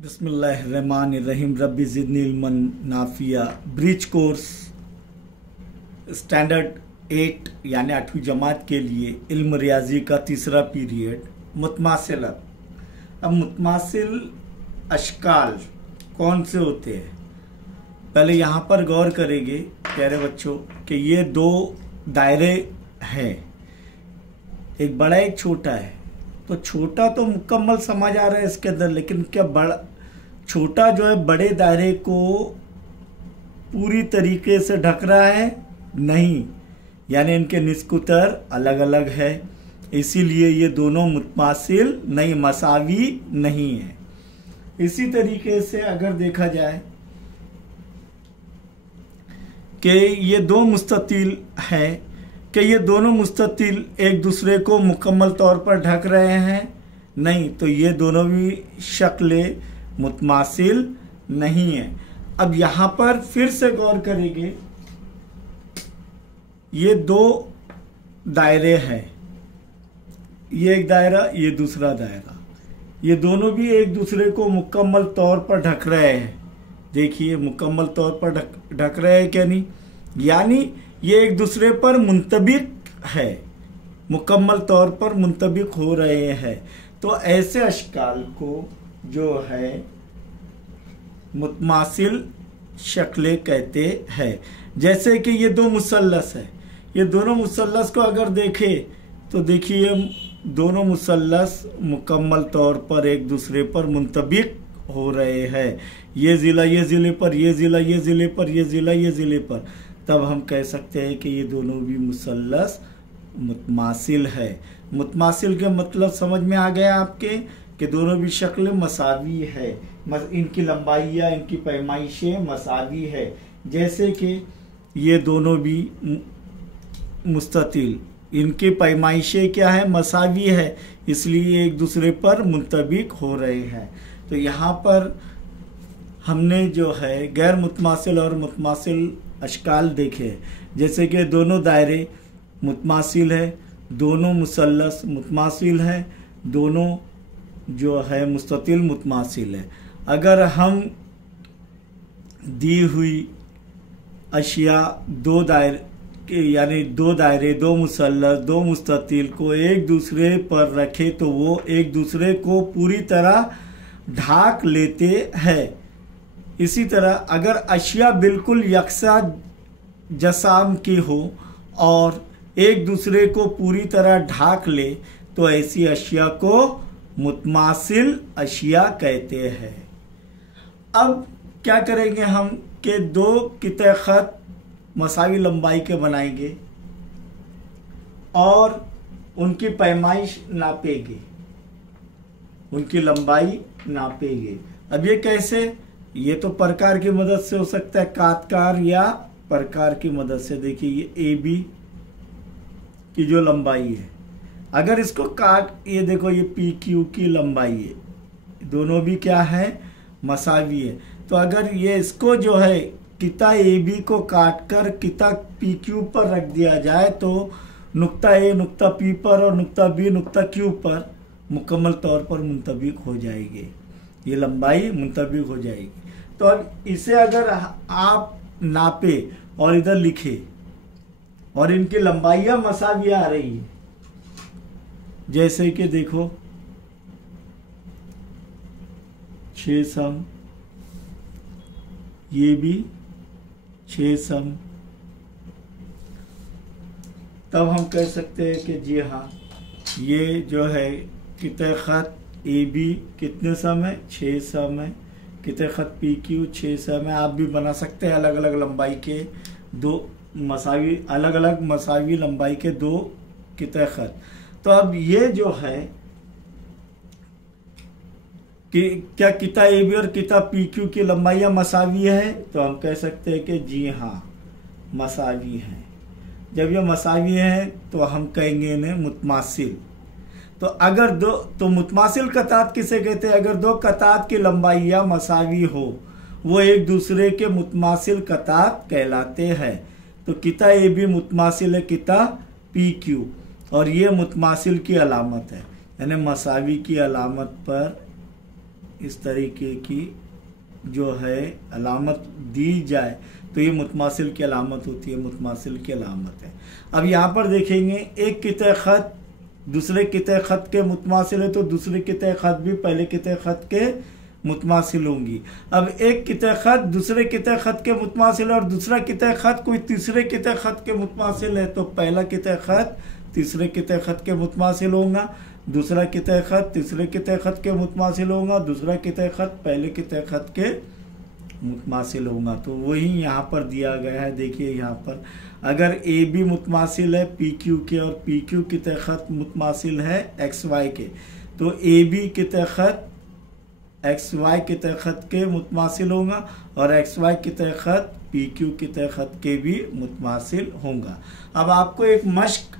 बिस्मिल्लाहिर्रहमानिर्रहीम। रब्बी ज़िदनी इल्मन Nafia. Bridge course standard 8 यानी 8वीं जमात के लिए इल्म रियाजी का तीसरा पीरियड मुतमासिल। अब मुतमासिल अशकाल कौन से होते हैं, पहले यहाँ पर गौर करेंगे प्यारे बच्चों कि ये दो दायरे हैं, एक बड़ा एक छोटा है। तो छोटा तो मुकम्मल समझ आ रहा है इसके अंदर, लेकिन क्या बड़ा छोटा जो है बड़े दायरे को पूरी तरीके से ढक रहा है? नहीं, यानी इनके निस्कुतर अलग अलग है, इसीलिए ये दोनों मुतमासिल नहीं, मसावी नहीं है। इसी तरीके से अगर देखा जाए कि ये दो मुस्ततील हैं, कि ये दोनों मुस्ततील एक दूसरे को मुकम्मल तौर पर ढक रहे हैं? नहीं, तो ये दोनों भी शक्ल मुतमासिल नहीं है। अब यहाँ पर फिर से गौर करेंगे, ये दो दायरे हैं, ये एक दायरा, ये दूसरा दायरा, ये दोनों भी एक दूसरे को मुकम्मल तौर पर ढक रहे हैं। देखिए मुकम्मल तौर पर ढक रहे हैं क्या नहीं, यानी ये एक दूसरे पर मुंतबिक है, मुकम्मल तौर पर मुंतबिक हो रहे हैं। तो ऐसे अशकाल को जो है मुतमासिल शक्लें कहते हैं। जैसे कि ये दो मुसल्लस है, ये दोनों मुसल्लस को अगर देखें तो देखिए दोनों मुसल्लस मुकम्मल तौर पर एक दूसरे पर मुंतबिक हो रहे हैं। ये ज़िला ये ज़िले पर, ये ज़िला ये ज़िले पर, ये ज़िला ये ज़िले पर, तब हम कह सकते हैं कि ये दोनों भी मुसल्लस मुतमासिल है। मुतमासिल के मतलब समझ में आ गया आपके कि दोनों भी शक्ल मसावी है, इनकी लंबाई या इनकी पैमाइशें मसावी है। जैसे कि ये दोनों भी मुस्ततील, इनकी पैमाइशें क्या है? मसावी है, इसलिए एक दूसरे पर मुंतबिक हो रहे हैं। तो यहाँ पर हमने जो है गैर मुतमासिल और मुतमासिल अशकाल देखे, जैसे कि दोनों दायरे मुतमासिल है, दोनों मुसल्लस मुतमासिल है, दोनों जो है मुस्ततील मुतमासिल है। अगर हम दी हुई अशिया दो दायरे यानी दो दायरे, दो मुसल्लस, दो मुस्ततील को एक दूसरे पर रखे तो वो एक दूसरे को पूरी तरह ढाक लेते हैं। इसी तरह अगर अशिया बिल्कुल यकसा जसाम की हो और एक दूसरे को पूरी तरह ढाक ले तो ऐसी अशिया को मुतमासिल अशिया कहते हैं। अब क्या करेंगे हम कि दो किते खत मसावी लंबाई के बनाएंगे और उनकी पैमाइश नापेंगे, उनकी लंबाई नापेंगे। अब ये कैसे? ये तो प्रकार की मदद से हो सकता है, कातकार या प्रकार की मदद से। देखिए ये AB की जो लंबाई है, अगर इसको काट, ये देखो ये PQ की लंबाई है, दोनों भी क्या है? मसावी है। तो अगर ये इसको जो है किता AB को काट कर किता PQ पर रख दिया जाए तो नुक्ता A नुक्ता P पर और नुक्ता B नुक्ता Q पर मुकम्मल तौर पर मुंतबिक हो जाएगी, ये लंबाई मुंतबिक हो जाएगी। तो अब इसे अगर आप नापे और इधर लिखे और इनकी लंबाइयाँ मसावी आ रही है, जैसे कि देखो 6 सम, ये भी 6 सम, तब हम कह सकते हैं कि जी हाँ, ये जो है किते खत AB कितने सम है? 6 सम है। किते खत PQ 6 सम है। आप भी बना सकते हैं अलग अलग लंबाई के दो मसावी, अलग अलग मसावी लंबाई के दो किते खत। तो अब ये जो है कि क्या किता AB और किता PQ की लंबाइयाँ मसावी है? तो हम कह सकते हैं कि जी हाँ मसावी हैं। जब ये मसावी हैं तो हम कहेंगे इन्हें मुतमासिल। तो अगर दो, तो मुतमासिल कतात किसे कहते हैं? अगर दो कतात की लंबाइयाँ मसावी हो वो एक दूसरे के मुतमासिल कतात कहलाते हैं। तो किता AB मुतमासिल है किता PQ, और ये मुतमासिल की अलामत है, यानी मसावी की अलामत पर इस तरीके की जो है अलामत दी जाए तो ये मुतमासिल की अलामत होती है, मुतमासिल की अलामत है। अब यहाँ पर देखेंगे एक कितः खत दूसरे कितः खत के मुतमासिल है तो दूसरे कितः खत भी पहले कितः खत के मुतमासिल होंगी। अब एक कितः खत दूसरे कितः खत के मुतमासिल और दूसरा कितः खत कोई तीसरे कितः खत के मुतमासिल है तो पहला कितः खत तीसरे कितः खत के मुतमासिल होगा, दूसरा कितः खत तीसरे कितः खत के मुतमासिल होगा, दूसरा कितः खत पहले कितः खत के मुतमासिल होगा। तो वही यहाँ पर दिया गया है। देखिए यहाँ पर अगर ए बी मुतमासिल है पी क्यू के और पी क्यू कितः खत मुतमासिल है एक्स वाई के तो ए बी कितः खत एक्स वाई कितः खत के मुतमासिल होगा और एक्स वाई कितः खत पी क्यू कितः खत के भी मुतमासिल होगा। अब आपको एक मश्क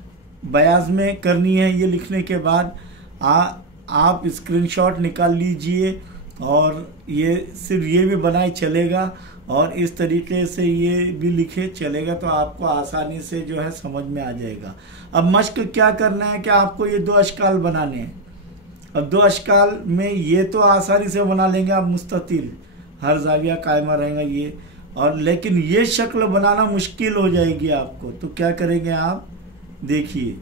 बयाज में करनी है। ये लिखने के बाद आप स्क्रीनशॉट निकाल लीजिए और ये सिर्फ ये भी बनाए चलेगा और इस तरीके से ये भी लिखे चलेगा तो आपको आसानी से जो है समझ में आ जाएगा। अब मश्क क्या करना है कि आपको ये 2 अशकाल बनाने हैं। अब 2 अशकाल में ये तो आसानी से बना लेंगे आप, मुस्ततिल हर जाविया कायमा रहेगा ये, और लेकिन ये शक्ल बनाना मुश्किल हो जाएगी आपको। तो क्या करेंगे आप, देखिए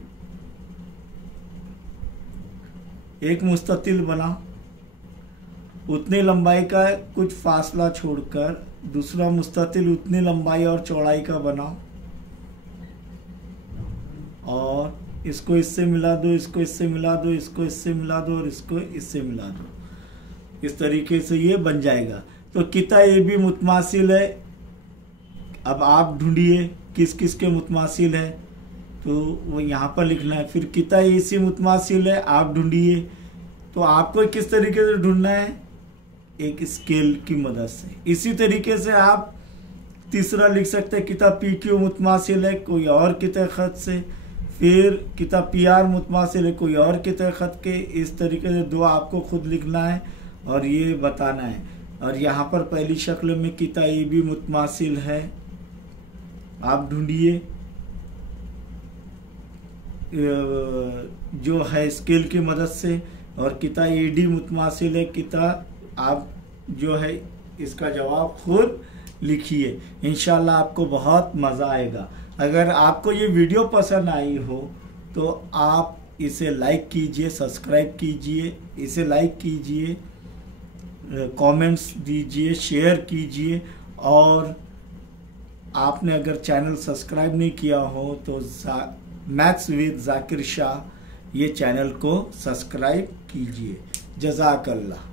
एक मुस्ततिल बना, उतनी लंबाई का कुछ फासला छोड़कर दूसरा मुस्ततिल उतनी लंबाई और चौड़ाई का बनाओ और इसको इससे मिला दो, इसको इससे मिला दो, इसको इससे मिला दो और इसको इससे मिला दो। इस तरीके से ये बन जाएगा। तो किता ए बी मुतमासिल है। अब आप ढूंढिए किस किस के मुतमासिल है तो वो यहाँ पर लिखना है। फिर किता ए सी मुतमासिल है, आप ढूंढिए। तो आपको किस तरीके से ढूंढना है, एक स्केल की मदद से। इसी तरीके से आप तीसरा लिख सकते हैं किता पी क्यू मुतमासिल है कोई और कितः खत से, फिर किता पी आर मुतमासिल है कोई और कितः खत के। इस तरीके से 2 आपको खुद लिखना है और ये बताना है। और यहाँ पर पहली शक्ल में किता ए बी मुतमासिल है, आप ढूंढिए जो है स्केल की मदद से, और किता ए डी मुतमासिल है किता, आप जो है इसका जवाब खुद लिखिए। इंशाल्लाह आपको बहुत मज़ा आएगा। अगर आपको ये वीडियो पसंद आई हो तो आप इसे लाइक कीजिए, सब्सक्राइब कीजिए, इसे लाइक कीजिए, कमेंट्स दीजिए, शेयर कीजिए। और आपने अगर चैनल सब्सक्राइब नहीं किया हो तो मैथ्स विद जाकिर शाह ये चैनल को सब्सक्राइब कीजिए। जज़ाकल्लाह।